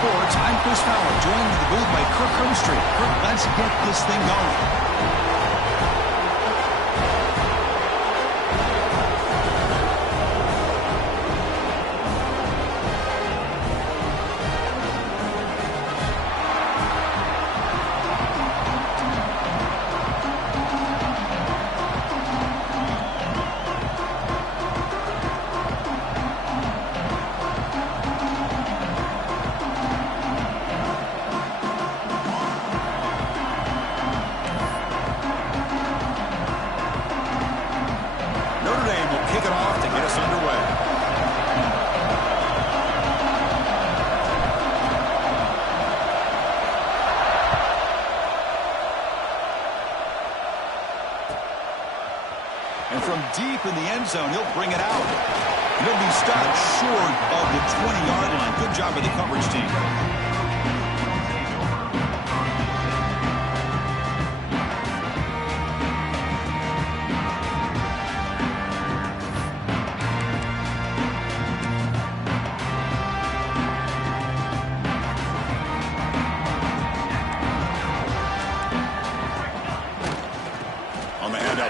Sports. I'm Chris Fowler, joined in the booth by Kirk Herbstreit. Kirk, let's get this thing going. And from deep in the end zone, he'll bring it out. He'll be stopped short of the 20-yard line. Good job by the coverage team.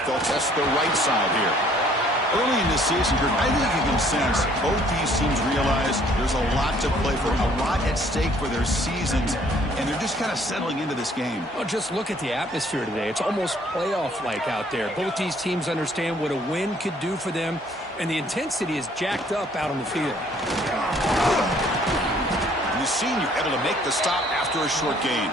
They'll test the right side here. Early in the season, I think you can sense both these teams realize there's a lot to play for, a lot at stake for their seasons, and they're just kind of settling into this game. Well, just look at the atmosphere today. It's almost playoff-like out there. Both these teams understand what a win could do for them, and the intensity is jacked up out on the field. The senior able to make the stop after a short gain.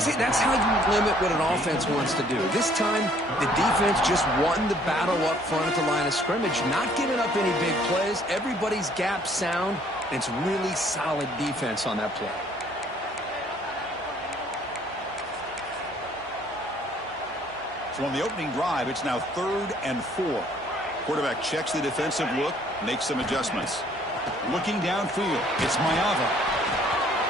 See, that's how you limit what an offense wants to do. This time, the defense just won the battle up front at the line of scrimmage, not giving up any big plays. Everybody's gap sound, and it's really solid defense on that play. So on the opening drive, it's now 3rd and 4. Quarterback checks the defensive look, makes some adjustments. Looking downfield, it's Maiava.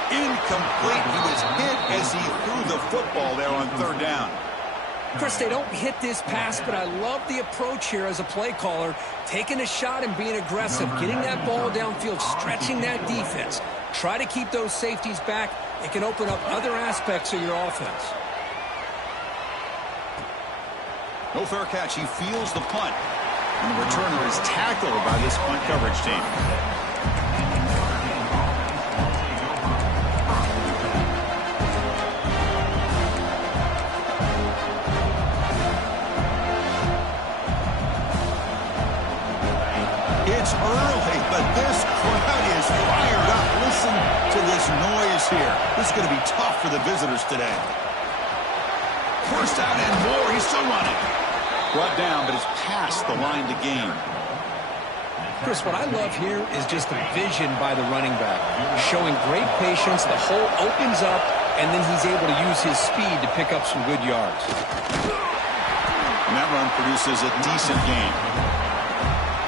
Incomplete. He was hit as he threw the football there on 3rd down. Chris, they don't hit this pass, but I love the approach here as a play caller, taking a shot and being aggressive, getting that ball downfield, stretching that defense. Try to keep those safeties back. It can open up other aspects of your offense. No fair catch. He feels the punt. And the returner is tackled by this punt coverage team. It's early, but this crowd is fired up. Listen to this noise here. This is going to be tough for the visitors today. First out and more. He's still running. Brought down, but it's past the line to gain. Chris, what I love here is just the vision by the running back. Showing great patience. The hole opens up, and then he's able to use his speed to pick up some good yards. And that run produces a decent gain.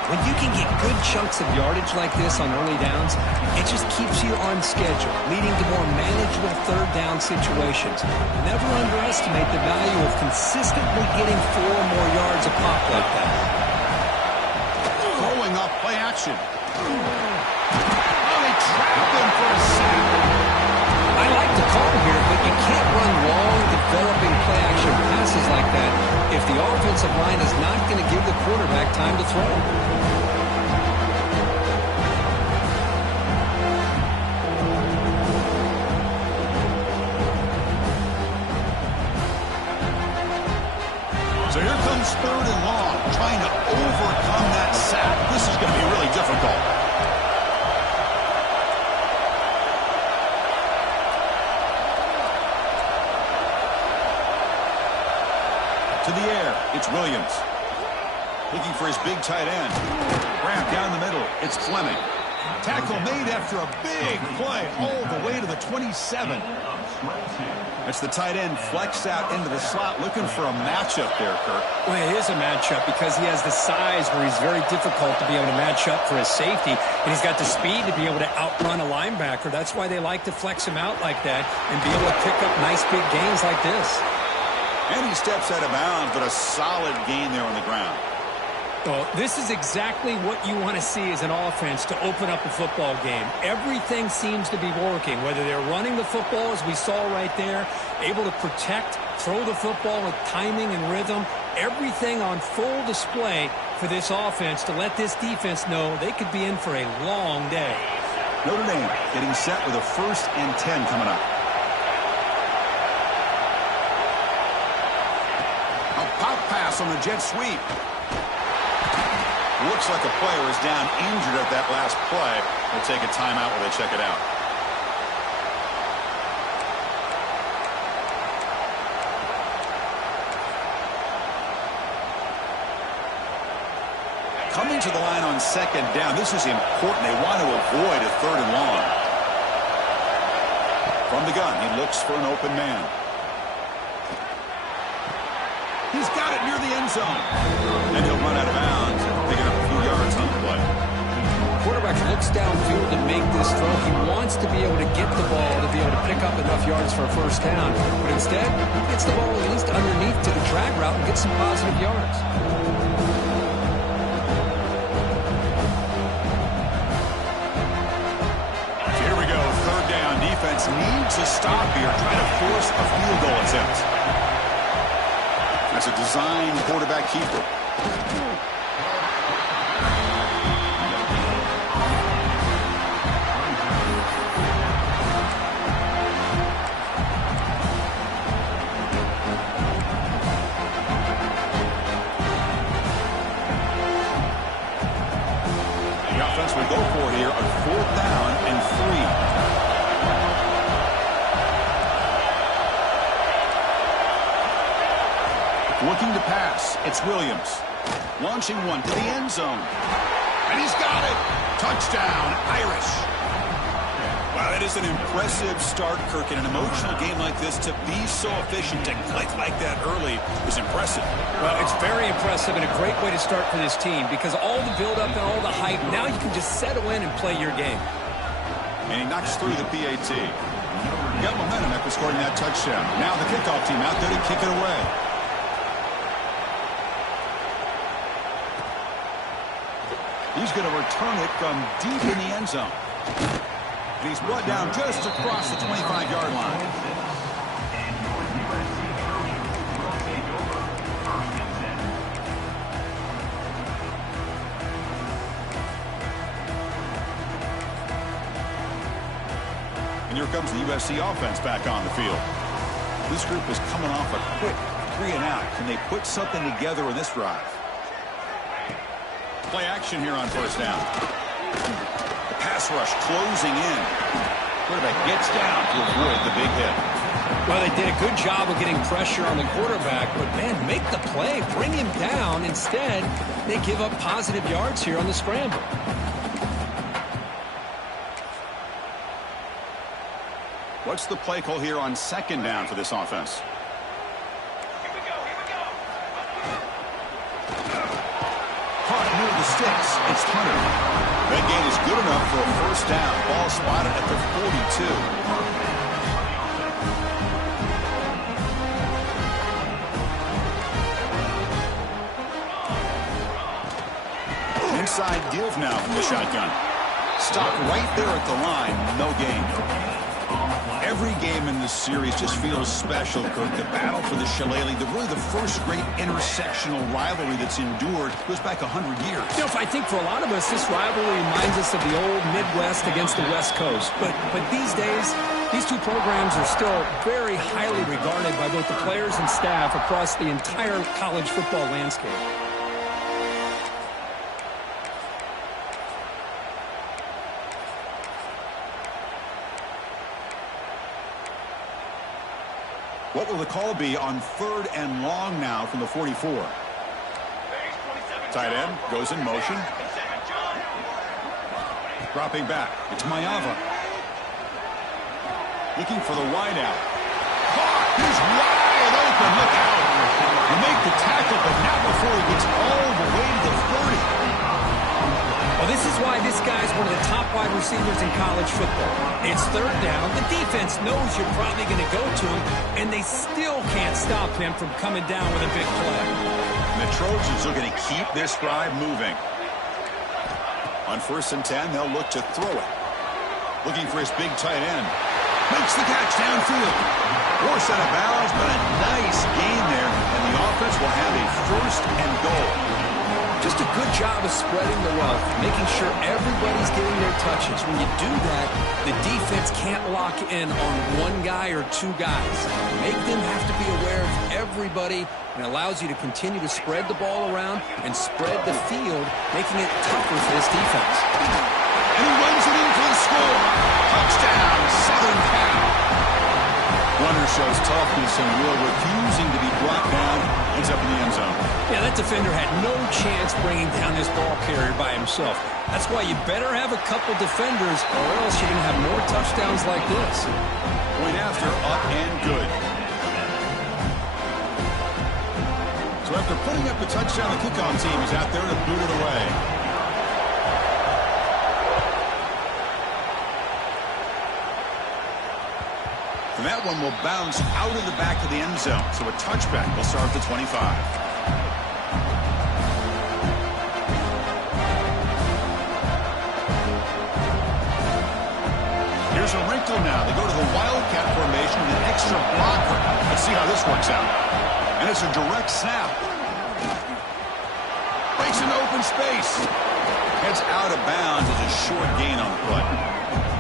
When you can get good chunks of yardage like this on early downs, it just keeps you on schedule, leading to more manageable 3rd down situations. Never underestimate the value of consistently getting 4 or more yards a pop like that. Throwing up play action. Oh, they trapped him for a sack. I like the call here, but you can't run long, developing play action passes like that if the offensive line is not going to give the quarterback time to throw. So here comes 3rd and long, trying to overcome that sack. This is going to be really difficult. To the air, it's Williams. Looking for his big tight end. Wrapped down the middle, it's Fleming. Tackle made after a big play all the way to the 27. That's the tight end flexed out into the slot, looking for a matchup there, Kirk. Well, it is a matchup because he has the size where he's very difficult to be able to match up for his safety, and he's got the speed to be able to outrun a linebacker. That's why they like to flex him out like that and be able to pick up nice big gains like this. And he steps out of bounds, but a solid gain there on the ground. Well, this is exactly what you want to see as an offense to open up a football game. Everything seems to be working, whether they're running the football, as we saw right there, able to protect, throw the football with timing and rhythm, everything on full display for this offense to let this defense know they could be in for a long day. Notre Dame getting set with a 1st and 10 coming up. A pop pass on the jet sweep. Looks like a player is down injured at that last play. They'll take a timeout while they check it out. Coming to the line on 2nd down. This is important. They want to avoid a 3rd and long. From the gun, he looks for an open man. He's got it near the end zone. And he'll run out of bounds and pick up a few yards on the play. Quarterback looks downfield to make this throw. He wants to be able to get the ball to be able to pick up enough yards for a 1st down. But instead, he gets the ball at least underneath to the drag route and gets some positive yards. Here we go. 3rd down. Defense needs a stop here. Trying to force a field goal attempt. That's a design quarterback keeper. The offense will go for it here on 4th down and 3. Looking to pass. It's Williams. Launching one to the end zone. And he's got it. Touchdown, Irish. Wow, that is an impressive start, Kirk. In an emotional game like this, to be so efficient and click like that early is impressive. Well, it's very impressive and a great way to start for this team because all the build-up and all the hype, now you can just settle in and play your game. And he knocks through the PAT. Got momentum after scoring that touchdown. Now the kickoff team out there to kick it away. He's going to return it from deep in the end zone. And he's brought down just across the 25-yard line. And here comes the USC offense back on the field. This group is coming off a quick 3 and out. Can they put something together in this drive? Play action here on 1st down. The pass rush closing in. Quarterback gets down to avoid the big hit. Well, they did a good job of getting pressure on the quarterback, but, man, make the play, bring him down. Instead, they give up positive yards here on the scramble. What's the play call here on 2nd down for this offense? Caught near the sticks. It's Hunter. That gain is good enough for a 1st down. Ball spotted at the 42. Inside give now from the shotgun. Stop right there at the line. No gain. Every game in this series just feels special, Kirk. The battle for the Shillelagh, really the first great intersectional rivalry that's endured, goes back 100 years. You know, I think for a lot of us, this rivalry reminds us of the old Midwest against the West Coast. But these days, these two programs are still very highly regarded by both the players and staff across the entire college football landscape. What will the call be on 3rd and long now from the 44? Tight end goes in motion. Dropping back. It's Mayava. Looking for the wideout. Caught! He's wide open. Look out. You make the tackle, but not before he gets all the way to the 30. Well, This is why this guy's one of the top wide receivers in college football. It's third down. The defense knows you're probably going to go to him, and they still can't stop him from coming down with a big play. And the Trojans are going to keep this drive moving. On 1st and 10, they'll look to throw it. Looking for his big tight end. Makes the catch downfield. Forced out of bounds, but a nice gain there, and the offense will have a 1st and goal. Just a good job of spreading the wealth, making sure everybody's getting their touches. When you do that, the defense can't lock in on one guy or two guys. Make them have to be aware of everybody, and allows you to continue to spread the ball around and spread the field, making it tougher for this defense. And he runs it in for the score. Touchdown, Southern Cal. Runner shows toughness and will, refusing to be brought down. Ends up in the end zone. Yeah, that defender had no chance bringing down this ball carrier by himself. That's why you better have a couple defenders, or else you're going to have more touchdowns like this. Point after, up and good. So after putting up the touchdown, the kickoff team is out there to boot it away. And that one will bounce out of the back of the end zone. So a touchback will start at the 25. Here's a wrinkle now. They go to the Wildcat formation with an extra blocker. Let's see how this works out. And it's a direct snap. Breaks into open space. Heads out of bounds as a short gain on the play.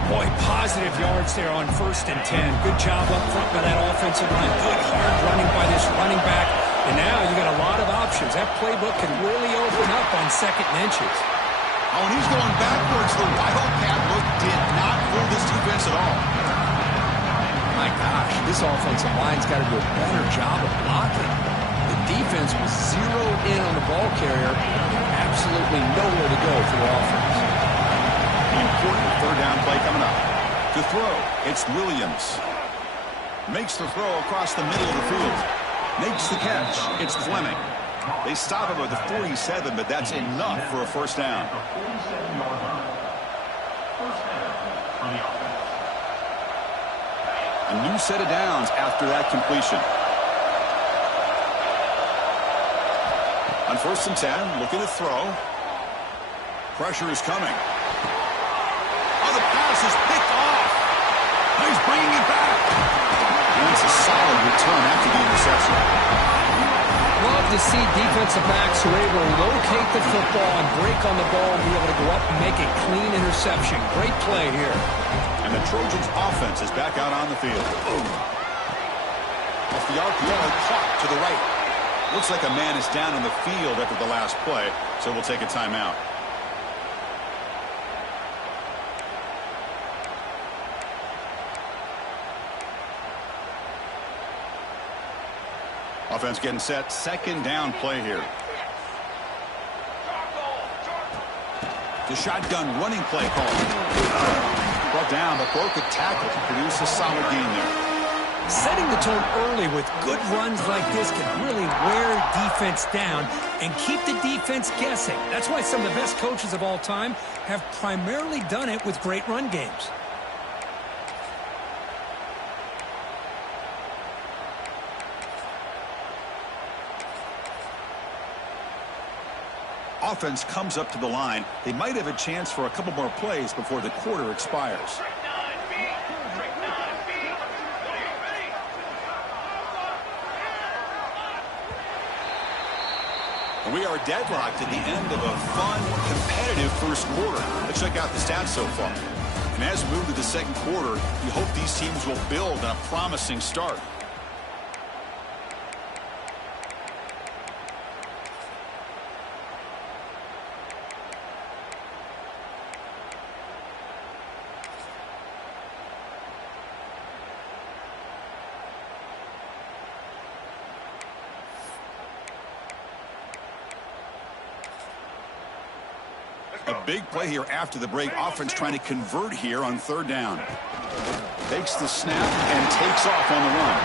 Boy, positive yards there on 1st and 10. Good job up front by that offensive line. Good hard running by this running back. And now you got a lot of options. That playbook can really open up on 2nd and inches. Oh, and he's going backwards. The Wildcat look did not fool this defense at all. My gosh, this offensive line's got to do a better job of blocking. The defense was zeroed in on the ball carrier. Absolutely nowhere to go for the offense. The important 3rd down play coming up. To throw, it's Williams. Makes the throw across the middle of the field. Makes the catch. It's Fleming. They stop him at the 47, but that's enough for a 1st down. A new set of downs after that completion. On 1st and 10, looking to throw. Pressure is coming. Oh, the pass is picked off. He's bringing it back. And it's a solid return after the interception. Love to see defensive backs who are able to locate the football and break on the ball and be able to go up and make a clean interception. Great play here. And the Trojans' offense is back out on the field. Boom. Off the RPO, clock to the right. Looks like a man is down on the field after the last play, so we'll take a timeout. Offense getting set. 2nd down play here. The shotgun running play call. Brought down, but broke a tackle to produce a solid gain there. Setting the tone early with good runs like this can really wear defense down and keep the defense guessing. That's why some of the best coaches of all time have primarily done it with great run games. Offense comes up to the line. They might have a chance for a couple more plays before the quarter expires. We are deadlocked at the end of a fun, competitive 1st quarter. Let's check out the stats so far. And as we move to the 2nd quarter, we hope these teams will build on a promising start. A big play here after the break. Offense trying to convert here on 3rd down. Takes the snap and takes off on the run.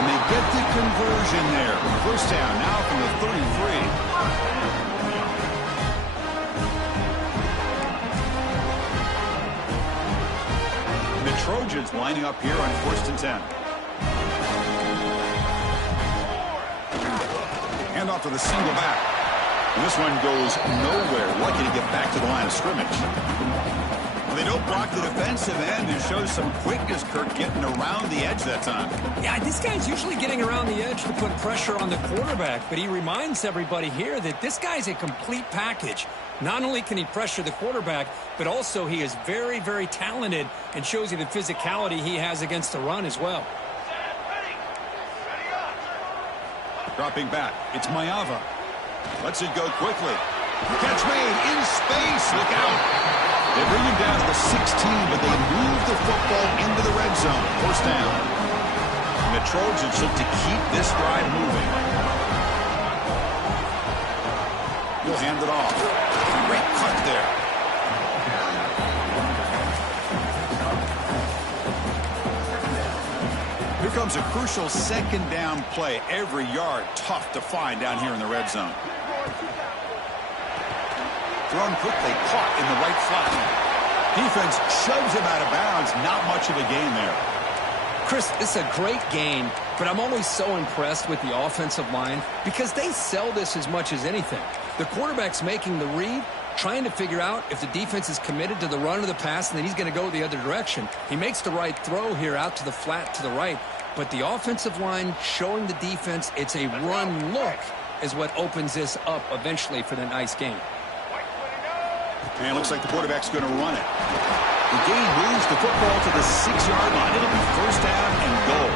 And they get the conversion there. 1st down now from the 33. Trojans lining up here on 1st and 10. Hand off to the single back. And this one goes nowhere. Lucky to get back to the line of scrimmage. Well, they don't block the defensive end and show some quickness, Kirk, getting around the edge that time. Yeah, this guy's usually getting around the edge to put pressure on the quarterback, but he reminds everybody here that this guy's a complete package. Not only can he pressure the quarterback, but also he is very, very talented and shows you the physicality he has against the run as well. Dropping back, it's Mayava. Lets it go quickly. Catch made in space. Look out. They bring him down to the 16, but they move the football into the red zone. 1st down. And the Trojans look to keep this drive moving. He'll hand it off. Great cut there. Here comes a crucial 2nd down play. Every yard tough to find down here in the red zone. Thrown quickly, caught in the right flat. Defense shoves him out of bounds. Not much of a gain there. Chris, it's a great game, but I'm always so impressed with the offensive line because they sell this as much as anything. The quarterback's making the read, trying to figure out if the defense is committed to the run or the pass, and then he's going to go the other direction. He makes the right throw here out to the flat to the right, but the offensive line showing the defense it's a run look is what opens this up eventually for the nice game. And it looks like the quarterback's going to run it. The gain moves the football to the 6-yard line. It'll be 1st down and goal.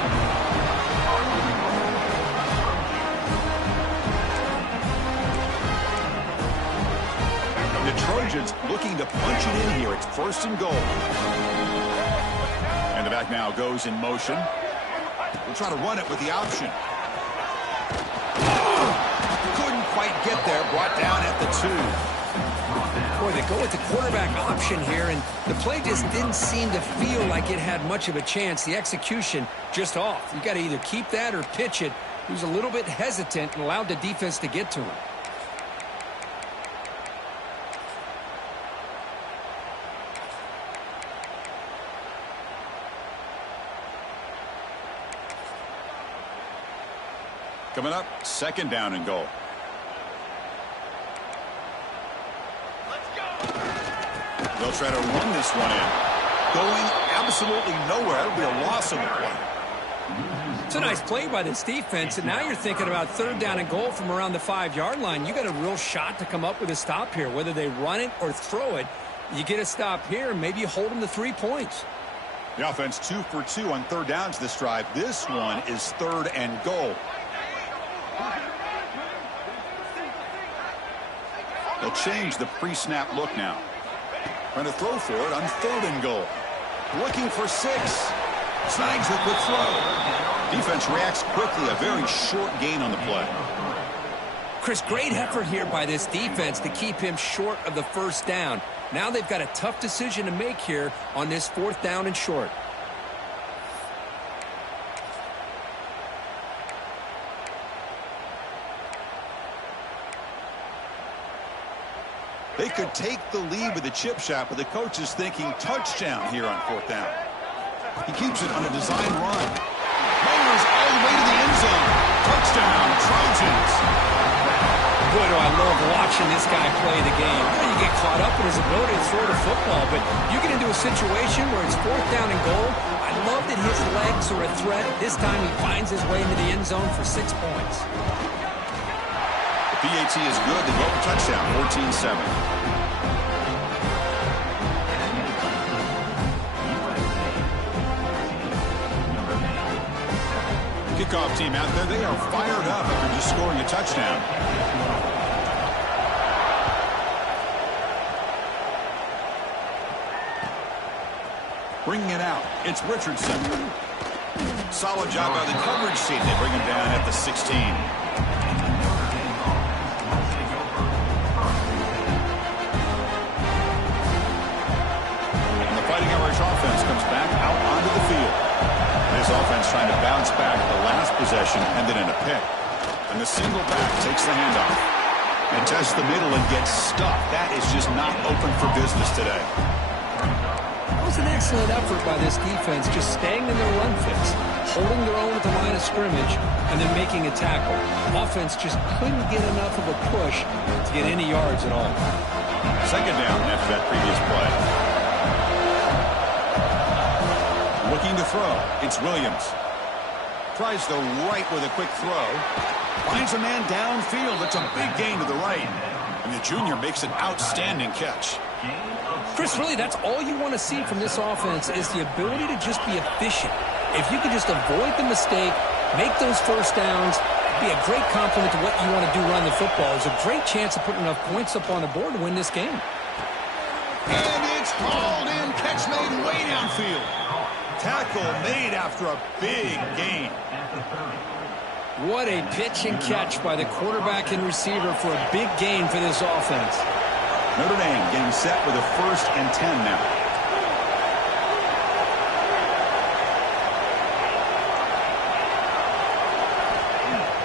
The Trojans looking to punch it in here. It's 1st and goal. And the back now goes in motion. We'll try to run it with the option. Couldn't quite get there. Brought down at the 2. Boy, they go with the quarterback option here, and the play just didn't seem to feel like it had much of a chance. The execution just off. You got to either keep that or pitch it. He was a little bit hesitant and allowed the defense to get to him. Coming up, 2nd down and goal. They'll try to run this one in. Going absolutely nowhere. That'll be a loss of the play. It's a nice play by this defense, and now you're thinking about 3rd down and goal from around the 5-yard line. You got a real shot to come up with a stop here. Whether they run it or throw it, you get a stop here, and maybe you hold them to 3 points. The offense 2 for 2 on 3rd downs this drive. This one is 3rd and goal. They'll change the pre-snap look now. Trying to throw for it on 3rd and goal. Looking for 6. Snags the quick throw. Defense reacts quickly. A very short gain on the play. Chris, great effort here by this defense to keep him short of the 1st down. Now they've got a tough decision to make here on this 4th down and short. They could take the lead with a chip shot, but the coach is thinking touchdown here on 4th down. He keeps it on a design run. Motors all the way to the end zone. Touchdown, Trojans. Boy, do I love watching this guy play the game. You get caught up in his ability to throw the football, but you get into a situation where it's 4th down and goal. I love that his legs are a threat. This time he finds his way into the end zone for 6 points. PAT is good. They go for touchdown, 14-7. Kickoff team out there. They are fired up after just scoring a touchdown. Bringing it out. It's Richardson. Solid job by the coverage team. They bring him down at the 16. Fighting Irish offense comes back out onto the field. This offense trying to bounce back. The last possession ended in a pick. And the single back takes the handoff. And tests the middle and gets stuck. That is just not open for business today. That was an excellent effort by this defense, just staying in their run fits, holding their own at the line of scrimmage, and then making a tackle. Offense just couldn't get enough of a push to get any yards at all. Second down after that previous play. Looking to throw. It's Williams. Tries the right with a quick throw. Finds a man downfield. It's a big gain to the right. And the junior makes an outstanding catch. Chris, really, that's all you want to see from this offense is the ability to just be efficient. If you can just avoid the mistake, make those first downs, be a great compliment to what you want to do run the football. There's a great chance of putting enough points up on the board to win this game. And it's hauled in. Catch made way downfield. Tackle made after a big gain. What a pitch and catch by the quarterback and receiver for a big gain for this offense. Notre Dame getting set with a 1st and 10 now.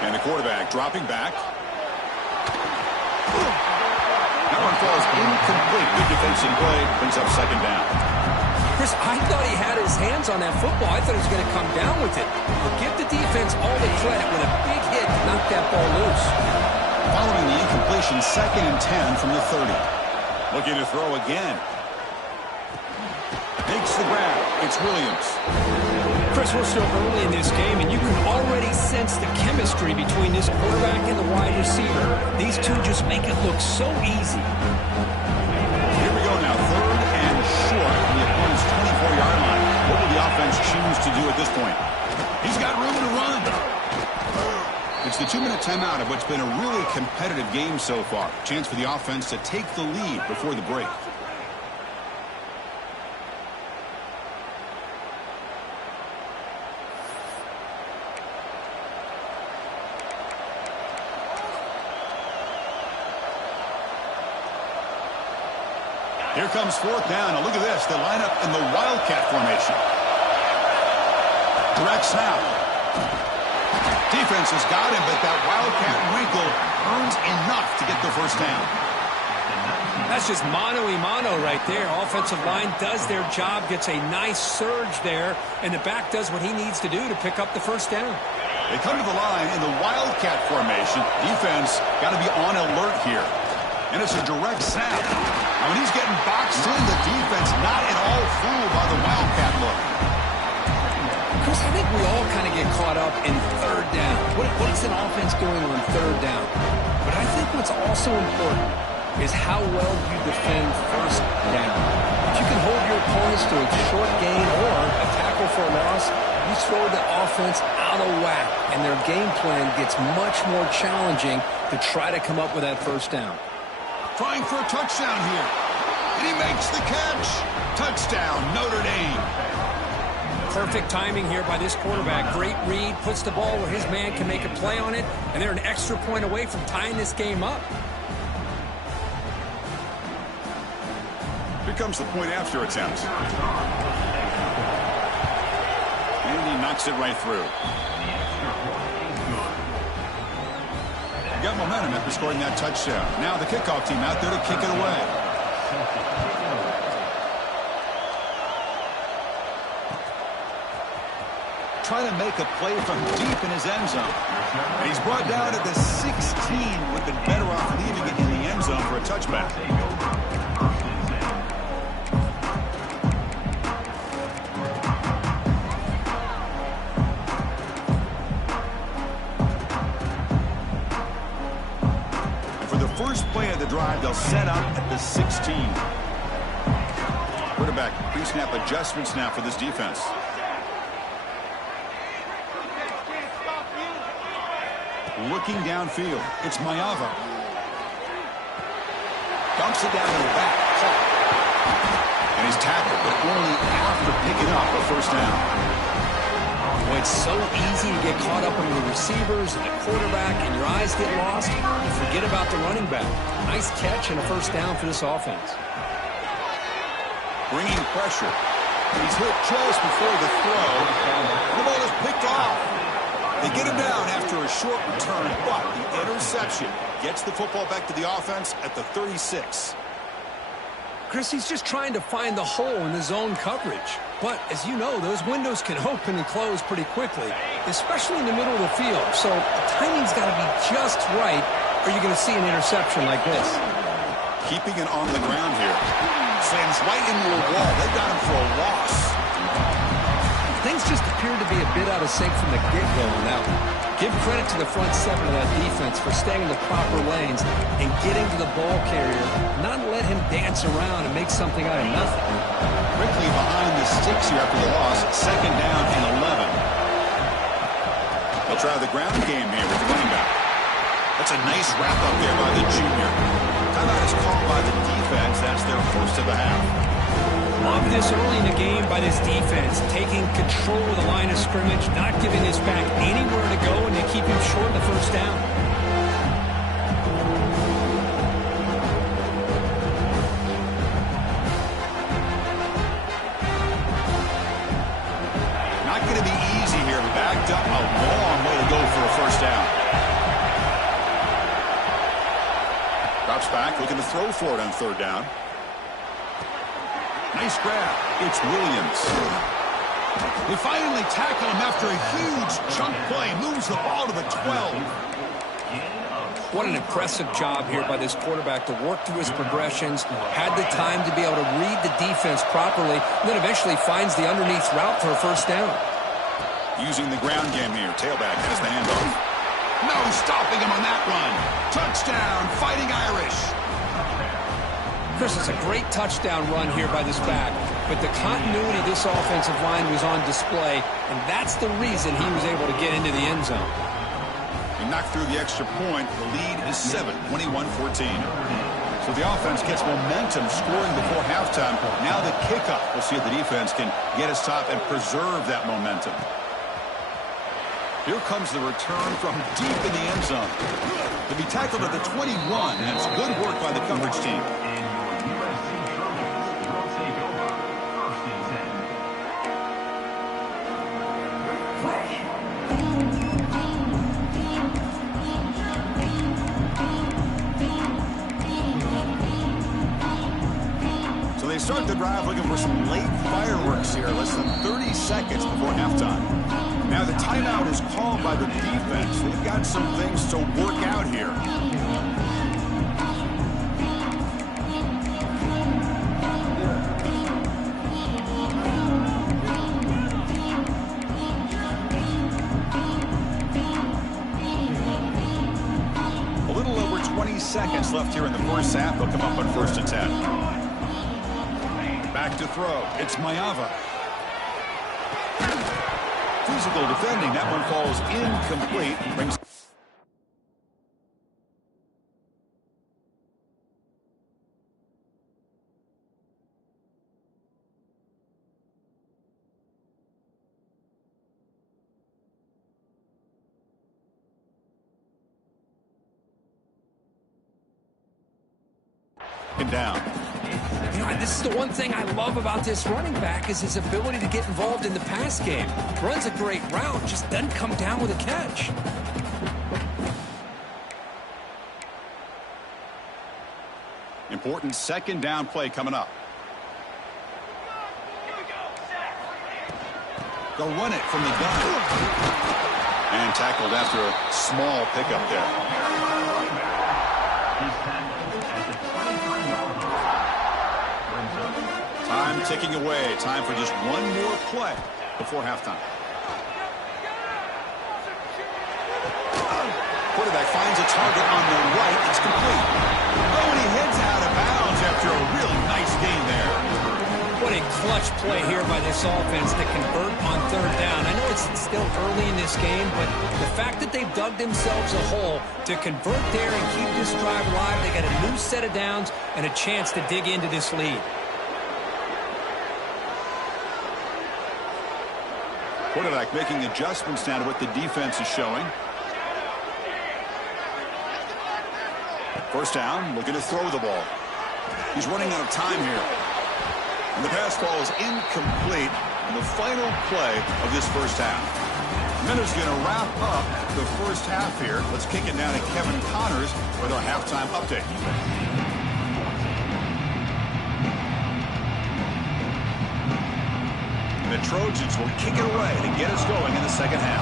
And the quarterback dropping back. That one falls incomplete. Good defensive play. Brings up 2nd down. Chris, I thought he had his hands on that football. I thought he was going to come down with it. But give the defense all the credit with a big hit to knock that ball loose. Following the incompletion, 2nd and 10 from the 30. Looking to throw again. Makes the grab. It's Williams. Chris, we're still early in this game, and you can already sense the chemistry between this quarterback and the wide receiver. These two just make it look so easy. Here we go now. 3rd and short from the opponent's 24-yard line. What will the offense choose to do at this point? He's got room to run. It's the 2-minute timeout of what's been a really competitive game so far. Chance for the offense to take the lead before the break. Here comes 4th down. Now look at this. They line up in the Wildcat formation. Direct snap. Defense has got him, but that Wildcat wrinkle earns enough to get the 1st down. That's just mano-a-mano right there. Offensive line does their job, gets a nice surge there, and the back does what he needs to do to pick up the 1st down. They come to the line in the Wildcat formation. Defense got to be on alert here. And it's a direct snap. Now when he's getting boxed in, the defense not at all fooled by the Wildcat look. Chris, I think we all kind of get caught up in 3rd down. What is an offense doing on 3rd down? But I think what's also important is how well you defend 1st down. If you can hold your opponents to a short gain or a tackle for a loss, you throw the offense out of whack, and their game plan gets much more challenging to try to come up with that 1st down. Trying for a touchdown here. And he makes the catch. Touchdown, Notre Dame. Perfect timing here by this quarterback. Great read, puts the ball where his man can make a play on it, and they're an extra point away from tying this game up. Here comes the point after attempt. And he knocks it right through. Got momentum after scoring that touchdown. Now the kickoff team out there to kick it away. Trying to make a play from deep in his end zone. And he's brought down at the 16. Would have been better off leaving it in the end zone for a touchback. First play of the drive, they'll set up at the 16. Quarterback pre-snap adjustments now for this defense. Looking downfield, it's Mayava. Dumps it down to the back. And he's tackled, but only after picking up a 1st down. Well, it's so easy to get caught up in the receivers and the quarterback, and your eyes get lost. You forget about the running back. Nice catch and a 1st down for this offense. Bringing pressure. He's hit just before the throw. The ball is picked off. They get him down after a short return, but the interception gets the football back to the offense at the 36. Chris, he's just trying to find the hole in the zone coverage. But, as you know, those windows can open and close pretty quickly, especially in the middle of the field. So the timing's got to be just right, or you're going to see an interception like this. Keeping it on the ground here. Slams right into a wall. They got him for a loss. Things just appear to be a bit out of sync from the get-go on that one. Give credit to the front seven of that defense for staying in the proper lanes and getting to the ball carrier, not let him dance around and make something out of nothing. Quickly behind the sticks here after the loss. Second down and 11. They'll try the ground game here with the running back. That's a nice wrap-up there by the junior. Timeout is called by the defense. That's their first of the half. Love this early in the game by this defense, taking control of the line of scrimmage, not giving this back anywhere to go, and they keep him short of the first down. Not going to be easy here. Backed up a long way to go for a first down. Drops back, looking to throw for it on third down. Nice grab. It's Williams. They finally tackle him after a huge chunk play. Moves the ball to the 12. What an impressive job here by this quarterback to work through his progressions, had the time to be able to read the defense properly, and then eventually finds the underneath route for a first down. Using the ground game here. Tailback has the handoff. No stopping him on that run. Touchdown, Fighting Irish. Chris, it's a great touchdown run here by this back, but the continuity of this offensive line was on display, and that's the reason he was able to get into the end zone. He knocked through the extra point. The lead is 7, 21-14. So the offense gets momentum scoring before halftime. Now the kickoff. We'll see if the defense can get his top and preserve that momentum. Here comes the return from deep in the end zone. To be tackled at the 21. That's good work by the coverage team. So they start the drive looking for some late fireworks here. Less than 30 seconds before halftime. Now the timeout is called by the defense. They've got some things to work out here. A little over 20 seconds left here in the first half. They'll come up on 1st and 10. Back to throw. It's Mayava. Physical defending. That one falls incomplete. Brings him down. You know, this is the one thing I love about this running back is his ability to get involved in the pass game. Runs a great route, just doesn't come down with a catch. Important second down play coming up. They'll run it from the gun. And tackled after a small pickup there. Time ticking away. Time for just one more play before halftime. Quarterback finds a target on the right. It's complete. Oh, and he heads out of bounds after a really nice gain there. What a clutch play here by this offense to convert on third down. I know it's still early in this game, but the fact that they've dug themselves a hole to convert there and keep this drive alive, they got a new set of downs and a chance to dig into this lead. Quarterback making adjustments now to what the defense is showing. First down, looking to throw the ball. He's running out of time here. And the pass ball is incomplete in the final play of this first half. Miller's going to wrap up the first half here. Let's kick it down to Kevin Connors with our halftime update. And the Trojans will kick it away to get us going in the second half.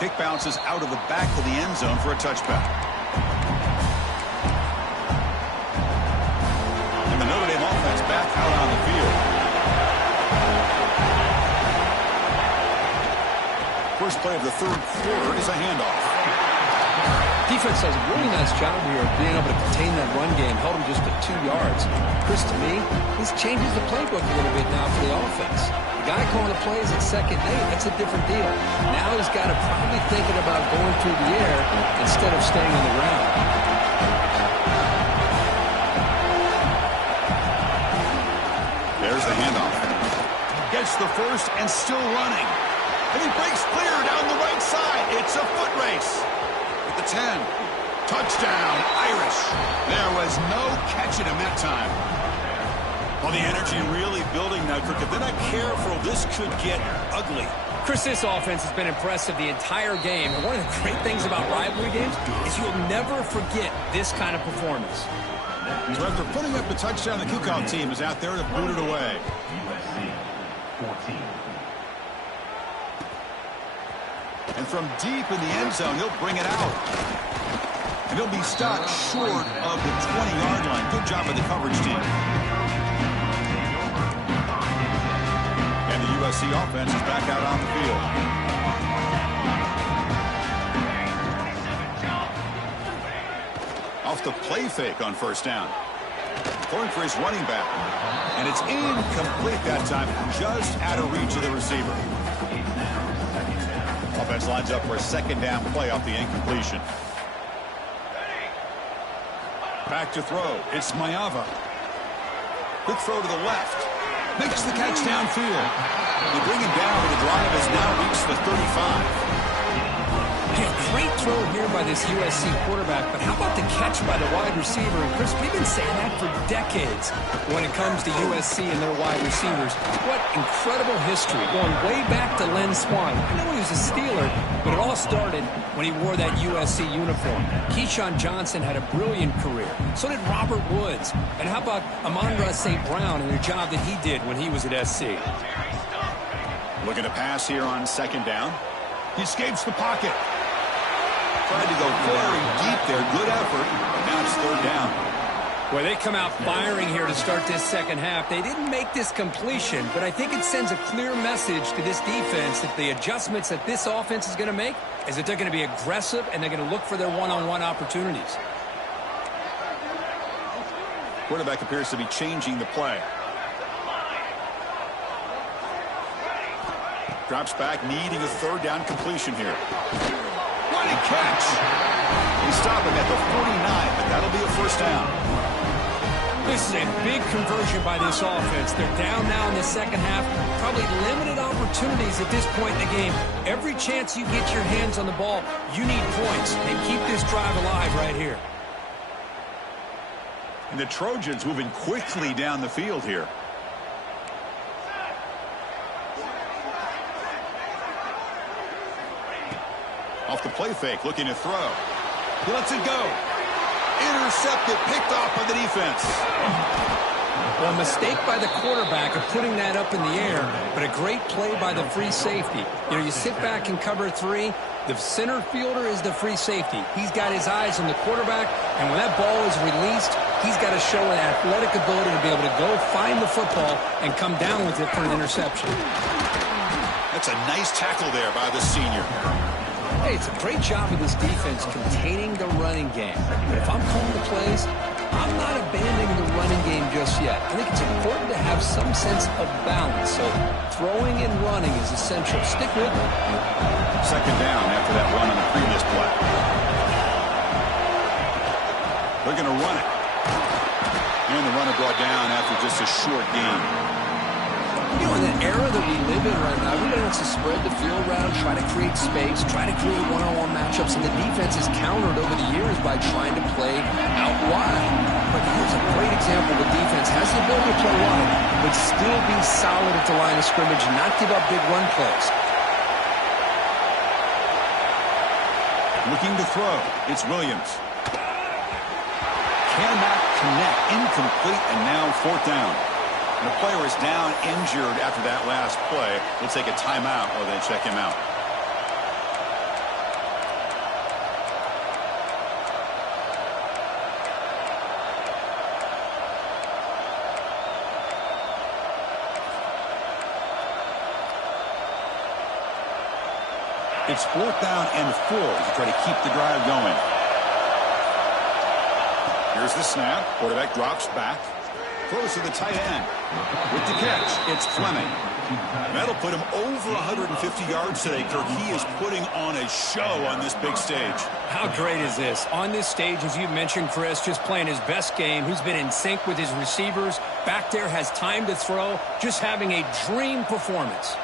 Kick bounces out of the back of the end zone for a touchback. And the Notre Dame offense back out on the field. First play of the third quarter is a handoff. Defense does a really nice job here of being able to contain that run game, held him just at 2 yards. Chris, to me, this changes the playbook a little bit now for the offense. The guy calling the plays at 2nd and 8, that's a different deal. Now he's got to probably thinking about going through the air instead of staying on the ground. There's the handoff. Gets the first and still running. And he breaks clear down the right side. It's a foot race. At the 10. Touchdown, Irish. There was no catching him that time. Well, the energy really building now, Kirk. If they're not careful, this could get ugly. Chris, this offense has been impressive the entire game. And one of the great things about rivalry games is you'll never forget this kind of performance. So after putting up the touchdown, the kickoff team is out there to boot it away. And from deep in the end zone, he'll bring it out. And he'll be stopped short of the 20-yard line. Good job by the coverage team. And the USC offense is back out on the field. Off the play fake on first down. Going for his running back. And it's incomplete that time, just out of reach of the receiver. Offense lines up for a second down play off the incompletion. Back to throw. It's Maiava. Quick throw to the left. Makes the catch downfield. They bring him down, but the drive has now reached the 35. Yeah, great throw here by this USC quarterback, but how about the catch by the wide receiver? And Chris, we've been saying that for decades when it comes to USC and their wide receivers. What incredible history, going way back to Len Swan. I know he was a Steeler, but it all started when he wore that USC uniform. Keyshawn Johnson had a brilliant career. So did Robert Woods. And how about Amon-Ra St. Brown and the job that he did when he was at SC? Looking to pass here on second down. He escapes the pocket. Tried to go very deep there. Good effort. Now it's third down. Well, they come out firing here to start this second half. They didn't make this completion, but I think it sends a clear message to this defense that the adjustments that this offense is going to make is that they're going to be aggressive and they're going to look for their one-on-one opportunities. Quarterback appears to be changing the play. Drops back, needing a third down completion here. What a catch! They stop him at the 49, but that'll be a first down. This is a big conversion by this offense. They're down now in the second half. Probably limited opportunities at this point in the game. Every chance you get your hands on the ball, you need points. And keep this drive alive right here. And the Trojans moving quickly down the field here. Off the play fake, looking to throw. He lets it go. Intercepted, picked off by the defense. Well, a mistake by the quarterback of putting that up in the air, but a great play by the free safety. You know, you sit back and cover three. The center fielder is the free safety. He's got his eyes on the quarterback, and when that ball is released, he's got to show an athletic ability to be able to go find the football and come down with it for an interception. That's a nice tackle there by the senior. Hey, it's a great job of this defense containing the running game. But if I'm calling the plays, I'm not abandoning the running game just yet. I think it's important to have some sense of balance. So throwing and running is essential. Stick with me. Second down after that run on the previous play. They're going to run it. And the runner brought down after just a short gain. You know, in the era that we live in right now, everybody wants to spread the field around, try to create space, try to create one-on-one matchups, and the defense is countered over the years by trying to play out wide. But here's a great example. The defense has the ability to play wide, but still be solid at the line of scrimmage and not give up big run plays. Looking to throw. It's Williams. cannot connect. Incomplete, and now fourth down. And the player is down injured after that last play. We'll take a timeout while they check him out. It's fourth down and 4 to try to keep the drive going. Here's the snap. Quarterback drops back. Throws to the tight end. With the catch, it's Fleming. That'll put him over 150 yards today. Kirk, he is putting on a show on this big stage. How great is this? On this stage, as you mentioned, Chris, just playing his best game. He's been in sync with his receivers. Back there, has time to throw. Just having a dream performance.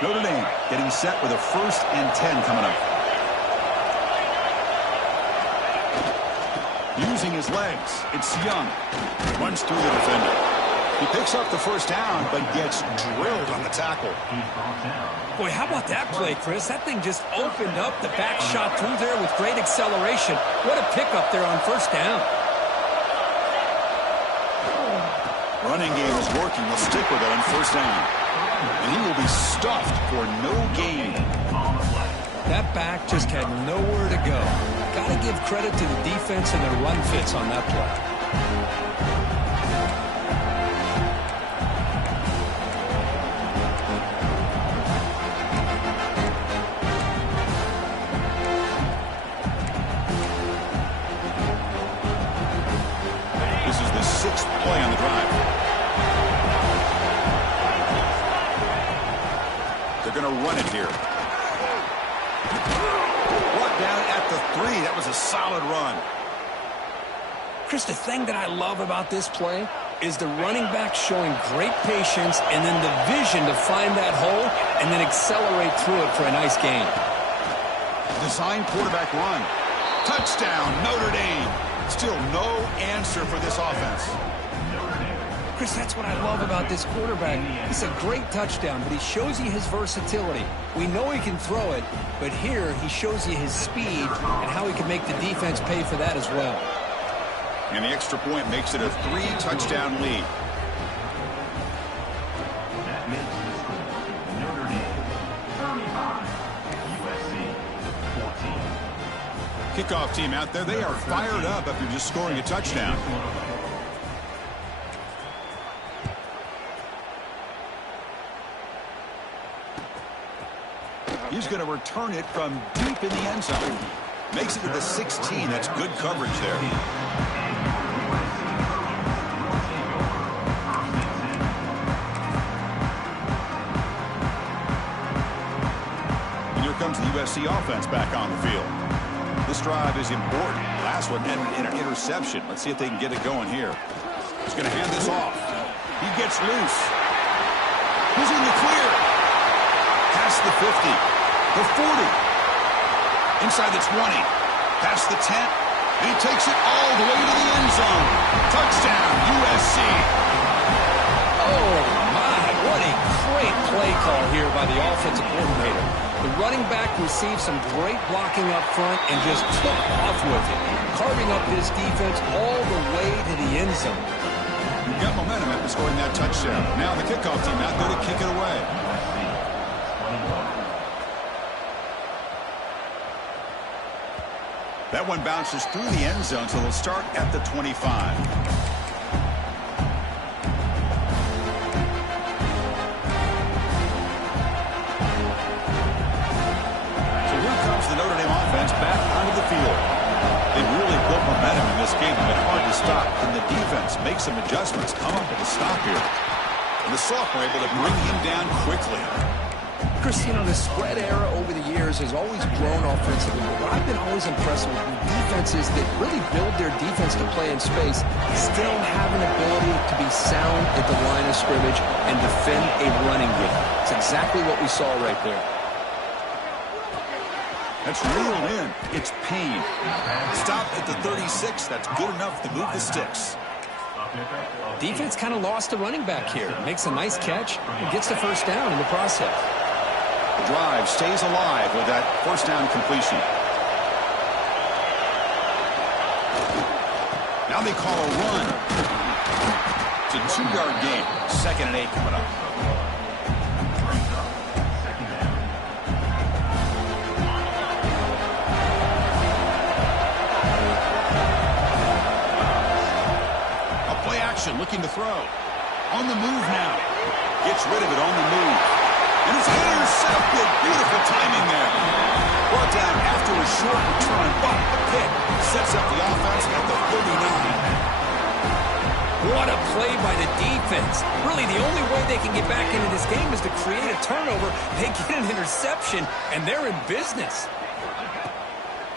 Notre Dame getting set with a 1st and 10 coming up. Using his legs, it's Young. Runs through the defender. He picks up the first down, but gets drilled on the tackle. Boy, how about that play, Chris? That thing just opened up. The back shot through there with great acceleration. What a pickup there on first down. Running game is working. They'll stick with it on first down. And he will be stuffed for no gain. That back just had nowhere to go. Got to give credit to the defense and their run fits on that play. This is the 6th play on the drive. They're going to run it here. Brought down at the 3. That was a solid run. Chris, the thing that I love about this play is the running back showing great patience and then the vision to find that hole and then accelerate through it for a nice gain. Design quarterback run. Touchdown, Notre Dame. Still no answer for this offense. Chris, that's what I love about this quarterback. It's a great touchdown, but he shows you his versatility. We know he can throw it, but here he shows you his speed and how he can make the defense pay for that as well. And the extra point makes it a 3-touchdown lead. Notre Dame 35, USC 14. Kickoff team out there, they are fired up after just scoring a touchdown. He's going to return it from deep in the end zone. Makes it to the 16. That's good coverage there. And here comes the USC offense back on the field. This drive is important. Last one ended in an interception. Let's see if they can get it going here. He's going to hand this off. He gets loose. He's in the clear. Past the 50. The 40, inside the 20, past the 10, and he takes it all the way to the end zone. Touchdown, USC. Oh, my, what a great play call here by the offensive coordinator. The running back received some great blocking up front and just took off with it, carving up his defense all the way to the end zone. You got momentum after scoring that touchdown. Now the kickoff team out there to kick it away. That one bounces through the end zone, so they'll start at the 25. So here comes the Notre Dame offense back onto the field. They really built momentum in this game and been hard to stop. And the defense makes some adjustments, come up with a stop here. And the sophomore able to bring him down quickly. Chris, you know, the spread era over the years has always grown offensively. But what I've been always impressed with defenses that really build their defense to play in space still have an ability to be sound at the line of scrimmage and defend a running game. It's exactly what we saw right there. That's reeled in. It's Payne. Stopped at the 36. That's good enough to move the sticks. Defense kind of lost the running back here. Makes a nice catch and gets the first down in the process. The drive stays alive with that first down completion. Now they call a run. It's a 2-yard gain. 2nd and 8 coming up. A play action, looking to throw. On the move now. Gets rid of it on the move. And it's intercepted. Beautiful timing there. Brought down after a short return, but the pick sets up the offense at the 39. What a play by the defense. Really, the only way they can get back into this game is to create a turnover. They get an interception, and they're in business.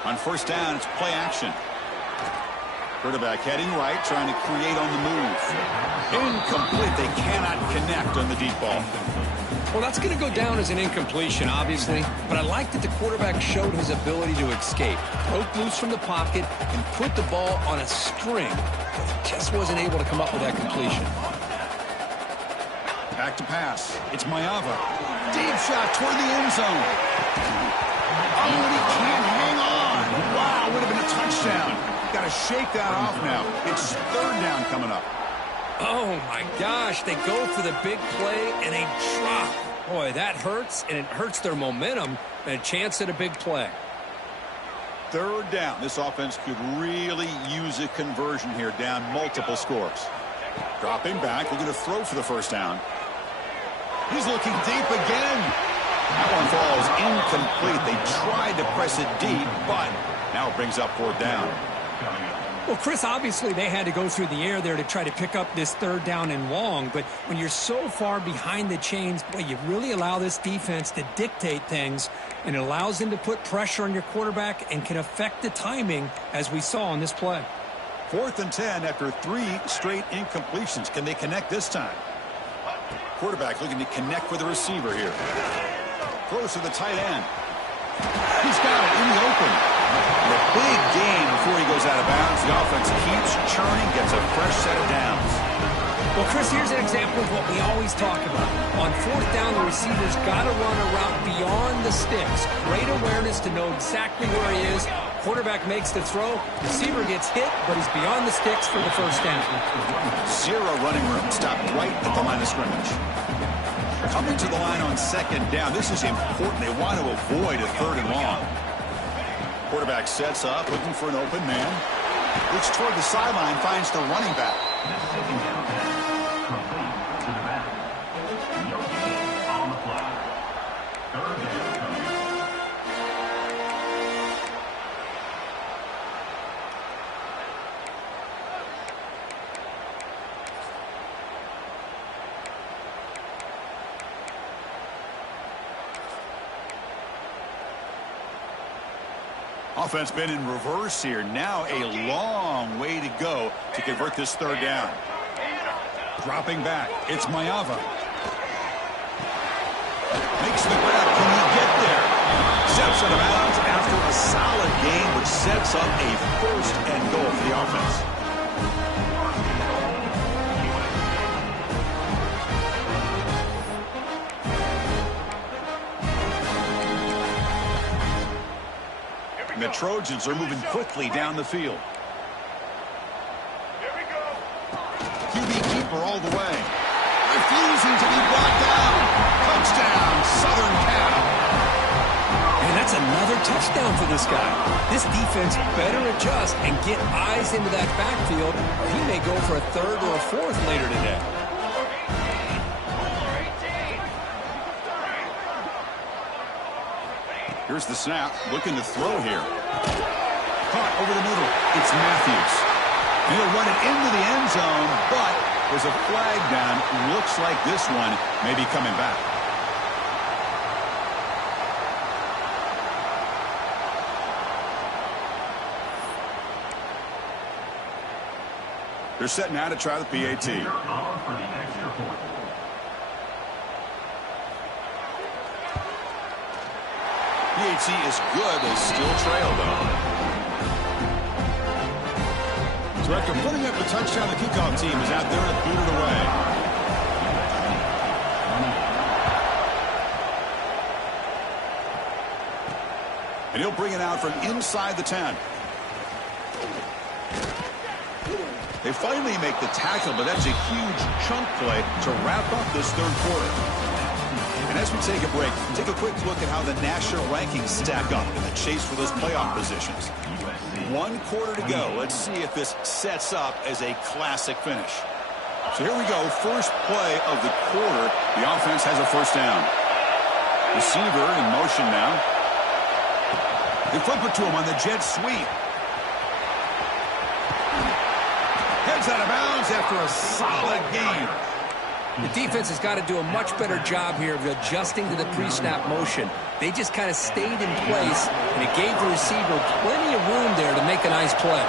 On 1st down, it's play action. Quarterback heading right, trying to create on the move. Incomplete. They cannot connect on the deep ball. Well, that's going to go down as an incompletion, obviously, but I like that the quarterback showed his ability to escape, broke loose from the pocket, and put the ball on a string. He just wasn't able to come up with that completion. Back to pass. It's Maiava. Deep shot toward the end zone. Oh, and he can't hang on. Wow, would have been a touchdown. Got to shake that off now. It's 3rd down coming up. Oh, my gosh. They go for the big play, and they drop. Boy, that hurts, and it hurts their momentum and a chance at a big play. 3rd down. This offense could really use a conversion here, down multiple scores. Dropping back, looking to throw for the 1st down. He's looking deep again. That one falls incomplete. They tried to press it deep, but now it brings up 4th down. Well, Chris, obviously they had to go through the air there to try to pick up this 3rd down and long, but when you're so far behind the chains, boy, you really allow this defense to dictate things, and it allows them to put pressure on your quarterback and can affect the timing, as we saw on this play. 4th and 10 after 3 straight incompletions. Can they connect this time? Quarterback looking to connect with the receiver here. Throws to the tight end. He's got it in the open. And a big gain before he goes out of bounds. The offense keeps churning, gets a fresh set of downs. Well, Chris, here's an example of what we always talk about. On 4th down, the receiver's got to run a route beyond the sticks. Great awareness to know exactly where he is. Quarterback makes the throw. Receiver gets hit, but he's beyond the sticks for the 1st down. 0 running room. Stopped right at the line of scrimmage. Coming to the line on 2nd down. This is important. They want to avoid a 3rd and long. Quarterback sets up, looking for an open man. Looks toward the sideline, finds the running back. Offense been in reverse here. Now a long way to go to convert this 3rd down. Dropping back. It's Maiava. Makes the grab. Can he get there? Steps out of bounds after a solid gain, which sets up a 1st and goal for the offense. And the Trojans are moving quickly down the field. Here we go. QB keeper all the way. Refusing to be brought down. Touchdown, Southern Cal. And that's another touchdown for this guy. This defense better adjust and get eyes into that backfield, or he may go for a 3rd or a 4th later today. Here's the snap, looking to throw here. Caught over the middle. It's Matthews. And he'll run it into the end zone, but there's a flag down. Looks like this one may be coming back. They're set now to try the PAT. On for the extra point. PAT is good. They still trail, though. So after putting up the touchdown, the kickoff team is out there to boot it away. And he'll bring it out from inside the 10. They finally make the tackle, but that's a huge chunk play to wrap up this third quarter. And as we take a break, take a quick look at how the national rankings stack up in the chase for those playoff positions. 1 quarter to go. Let's see if this sets up as a classic finish. So here we go. First play of the quarter. The offense has a first down. Receiver in motion now. They flip it to him on the jet sweep. Heads out of bounds after a solid game. The defense has got to do a much better job here of adjusting to the pre-snap motion. They just kind of stayed in place, and it gave the receiver plenty of room there to make a nice play.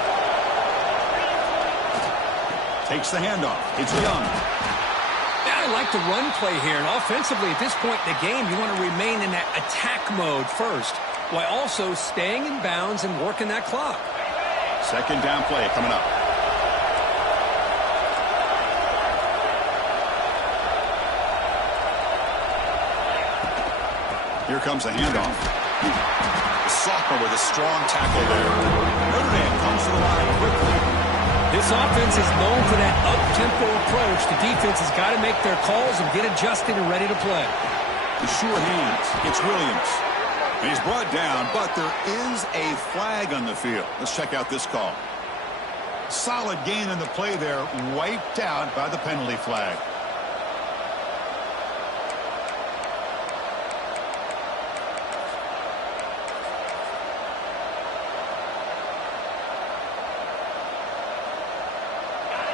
Takes the handoff. It's Young. Yeah, I like the run play here, and offensively at this point in the game, you want to remain in that attack mode first, while also staying in bounds and working that clock. Second down play coming up. Here comes a handoff. The sophomore with a strong tackle there. Notre Dame comes to the line quickly. This offense is known for that up-tempo approach. The defense has got to make their calls and get adjusted and ready to play. The sure hands. It's Williams. And he's brought down, but there is a flag on the field. Let's check out this call. Solid gain in the play there, wiped out by the penalty flag.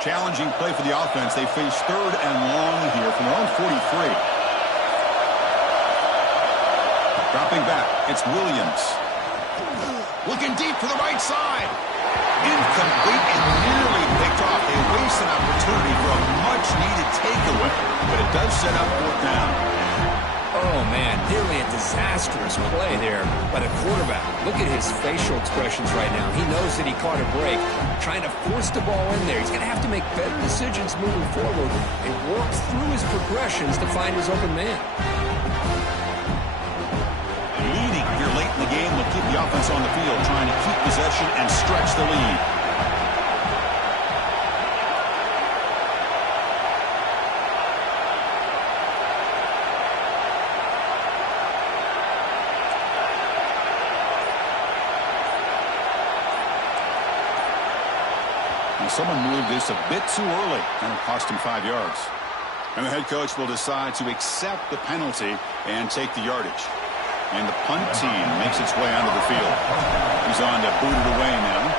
Challenging play for the offense. They face third and long here from their own 43. Dropping back. It's Williams. Looking deep to the right side. Incomplete and nearly picked off. They waste an opportunity for a much-needed takeaway, but it does set up fourth down. Oh, man, nearly a disastrous play there by the quarterback. Look at his facial expressions right now. He knows that he caught a break, trying to force the ball in there. He's going to have to make better decisions moving forward and work through his progressions to find his open man. Leading here late in the game will keep the offense on the field, trying to keep possession and stretch the lead. Someone moved this a bit too early, and it cost him 5 yards. And the head coach will decide to accept the penalty and take the yardage. And the punt team makes its way onto the field. He's on to boot it away now.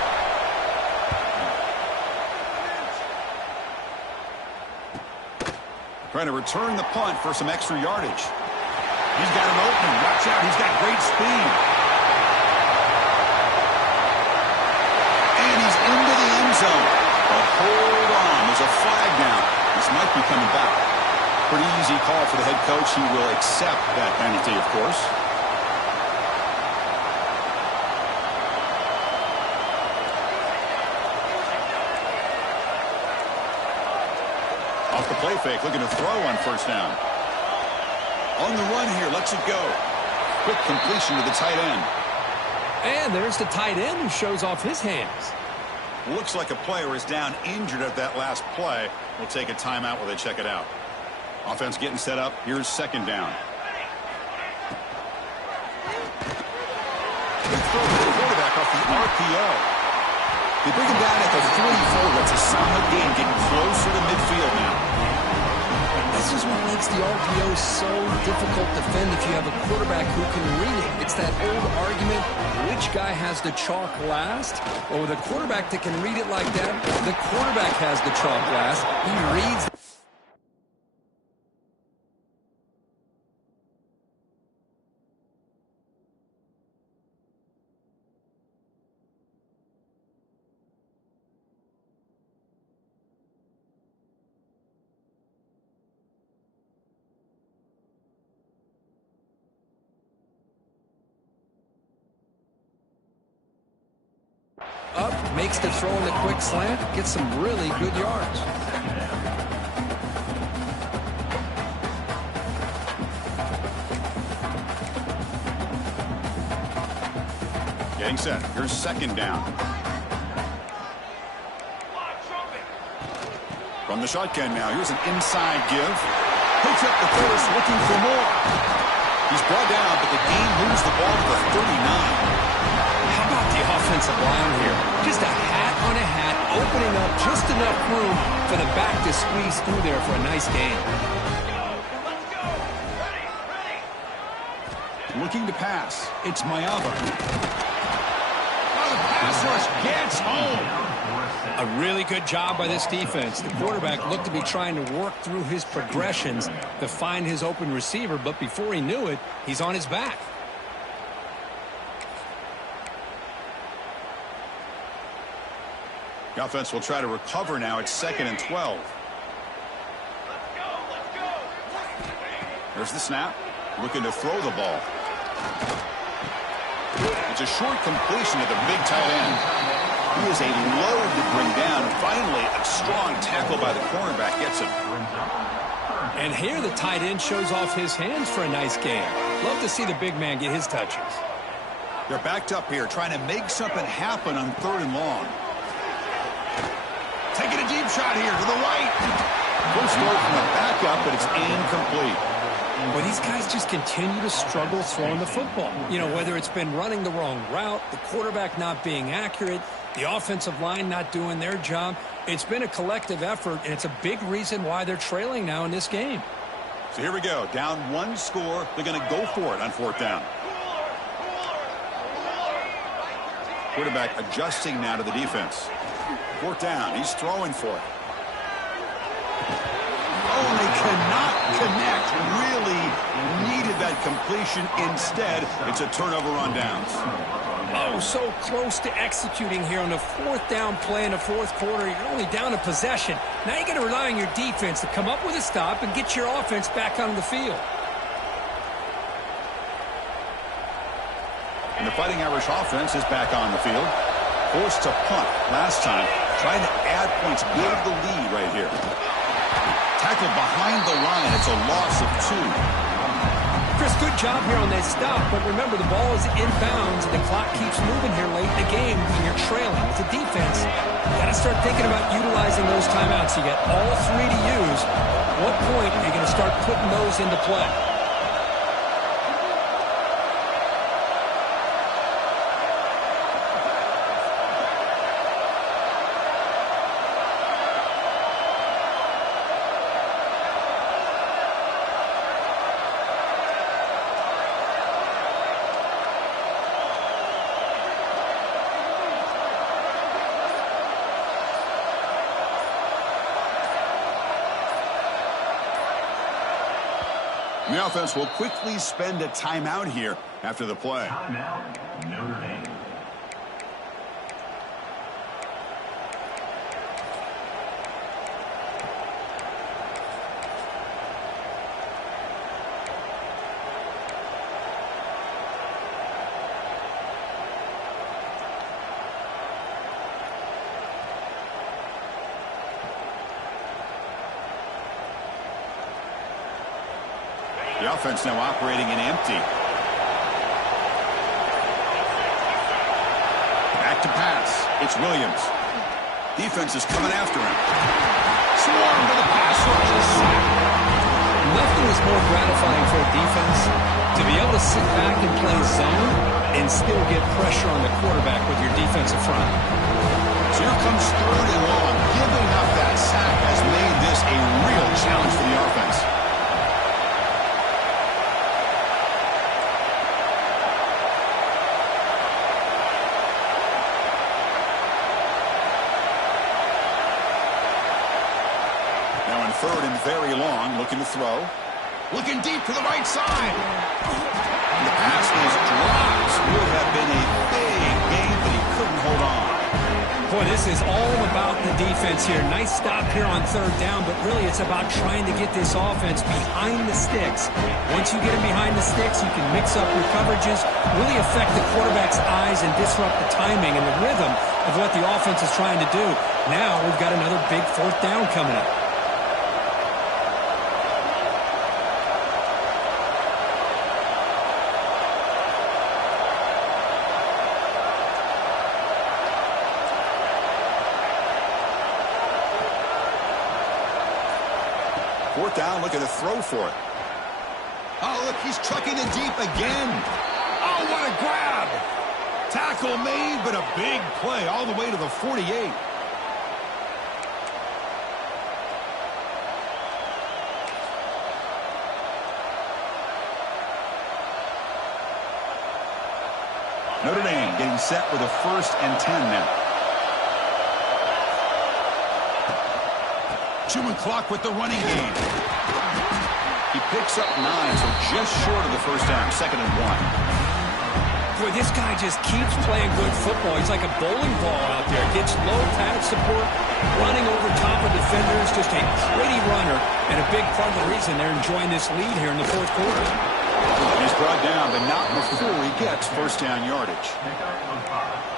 Trying to return the punt for some extra yardage. He's got an opening. Watch out. He's got great speed. And he's into the end zone. But hold on, there's a flag down. This might be coming back. Pretty easy call for the head coach. He will accept that penalty, of course. Off the play fake, looking to throw on first down. On the run here, lets it go. Quick completion to the tight end. And there's the tight end who shows off his hands. Looks like a player is down injured at that last play. We'll take a timeout while they check it out. Offense getting set up. Here's second down. They throw the quarterback off the RPO. They bring him down at the 44. That's a solid gain. Getting closer to midfield now. This is what makes the RPO so difficult to defend if you have a quarterback who can read it. It's that old argument, which guy has the chalk last? Well, with a quarterback that can read it like that, the quarterback has the chalk last. He reads. Up, makes the throw in the quick slant, gets some really good yards. Getting set. Here's second down. From the shotgun now, here's an inside give. Picks up the first, looking for more. He's brought down, but the game moves the ball to the 39. How about the offensive line here? Just a hat on a hat, opening up just enough room for the back to squeeze through there for a nice gain. Looking to pass. It's Mayava. Oh, the pass rush gets home. A really good job by this defense. The quarterback looked to be trying to work through his progressions to find his open receiver, but before he knew it, he's on his back. The offense will try to recover now. It's 2nd and 12. There's the snap. Looking to throw the ball. It's a short completion to the big tight end. He is a load to bring down. Finally, a strong tackle by the cornerback gets him. And here the tight end shows off his hands for a nice gain. Love to see the big man get his touches. They're backed up here, trying to make something happen on 3rd and long. Taking a deep shot here to the right. First throw from the backup, but it's incomplete. But these guys just continue to struggle throwing the football. You know, whether it's been running the wrong route, the quarterback not being accurate, the offensive line not doing their job. It's been a collective effort, and it's a big reason why they're trailing now in this game. So here we go. Down 1 score. They're going to go for it on 4th down. Quarterback adjusting now to the defense. 4th down. He's throwing for it. Oh, and they cannot connect. Really needed that completion. Instead, it's a turnover on downs. Oh, so close to executing here on the 4th down play in the 4th quarter. You're only down a possession. Now you got to rely on your defense to come up with a stop and get your offense back on the field. And the Fighting Irish offense is back on the field. Forced to punt last time. Trying to add points. Give the lead right here. Tackled behind the line. It's a loss of 2. Chris, good job here on that stop, but remember the ball is inbounds and the clock keeps moving here late in the game when you're trailing. With the defense, you got to start thinking about utilizing those timeouts. You got all 3 to use. At what point are you going to start putting those into play? The offense will quickly spend a timeout here after the play. Timeout, Notre Dame. The offense now operating in empty. Back to pass. It's Williams. Defense is coming after him. Swarm to the pass rush. Nothing is more gratifying for a defense to be able to sit back and play zone and still get pressure on the quarterback with your defensive front. So here comes 3rd and long. Giving up that sack has made this a real challenge for the offense. Now in 3rd and very long, looking to throw. Looking deep to the right side. And the pass is dropped. Would have been a big gain, but he couldn't hold on. Boy, this is all about the defense here. Nice stop here on 3rd down, but really it's about trying to get this offense behind the sticks. Once you get them behind the sticks, you can mix up your coverages, really affect the quarterback's eyes and disrupt the timing and the rhythm of what the offense is trying to do. Now we've got another big 4th down coming up. Fourth down, looking to throw for it. Oh, look, he's chucking it deep again. Oh, what a grab. Tackle made, but a big play all the way to the 48. Notre Dame getting set with a 1st and 10 now. Chewing clock with the running game. He picks up 9, so just short of the first down, 2nd and 1. Boy, this guy just keeps playing good football. He's like a bowling ball out there. Gets low pad support, running over top of defenders, just a pretty runner, and a big part of the reason they're enjoying this lead here in the 4th quarter. He's brought down, but not before he gets first down yardage.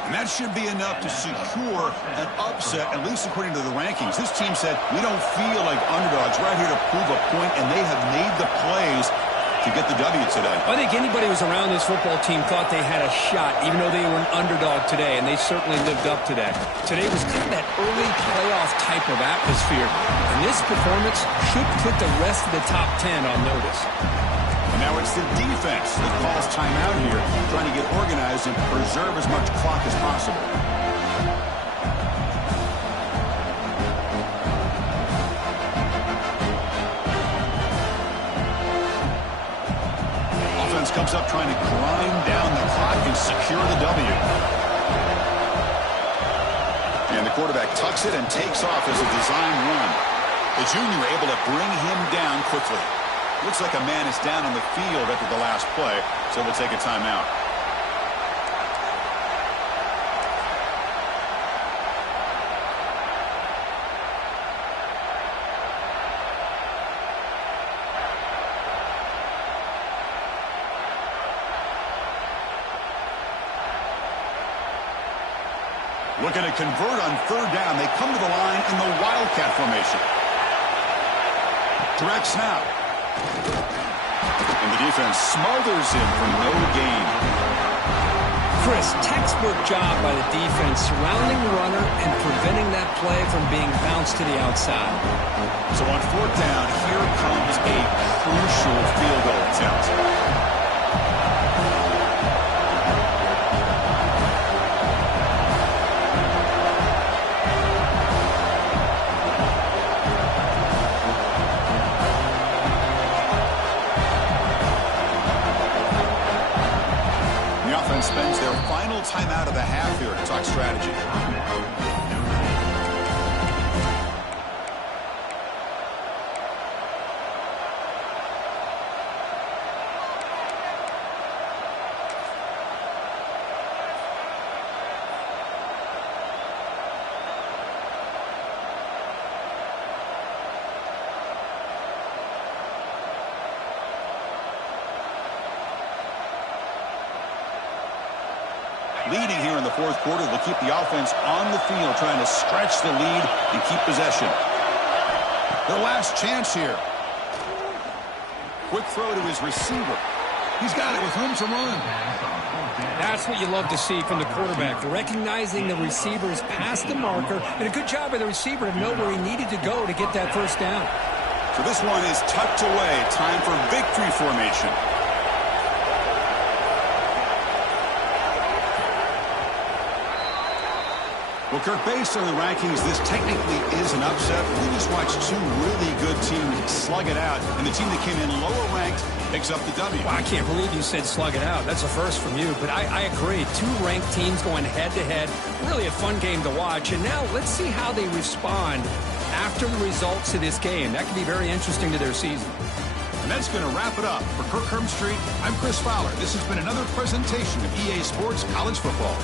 And that should be enough to secure an upset, at least according to the rankings. This team said, we don't feel like underdogs. We're out here to prove a point, and they have made the plays to get the W today. I think anybody who was around this football team thought they had a shot, even though they were an underdog today, and they certainly lived up to that. Today was kind of that early playoff type of atmosphere, and this performance should put the rest of the top 10 on notice. And now it's the defense that calls timeout here, trying to get organized and preserve as much clock as possible. Offense comes up trying to grind down the clock and secure the W. And the quarterback tucks it and takes off as a design run. The junior able to bring him down quickly. Looks like a man is down on the field after the last play, so we'll take a timeout. Looking to convert on 3rd down. They come to the line in the Wildcat formation. Direct snap. And the defense smothers him for no gain. Chris, textbook job by the defense surrounding the runner and preventing that play from being bounced to the outside. So on 4th down, here comes a crucial field goal attempt. Spends their final timeout of the half here to talk strategy. Leading here in the 4th quarter will keep the offense on the field, trying to stretch the lead and keep possession. Their last chance here. Quick throw to his receiver. He's got it with room to run. That's what you love to see from the quarterback, recognizing the receivers past the marker, and a good job by the receiver to know where he needed to go to get that first down. So this one is tucked away. Time for victory formation. Well, Kirk, based on the rankings, this technically is an upset. We just watched 2 really good teams slug it out, and the team that came in lower ranked picks up the W. Well, I can't believe you said slug it out. That's a first from you, but I agree. 2 ranked teams going head-to-head. Really a fun game to watch, and now let's see how they respond after the results of this game. That could be very interesting to their season. And that's going to wrap it up. For Kirk Herbstreit, I'm Chris Fowler. This has been another presentation of EA Sports College Football.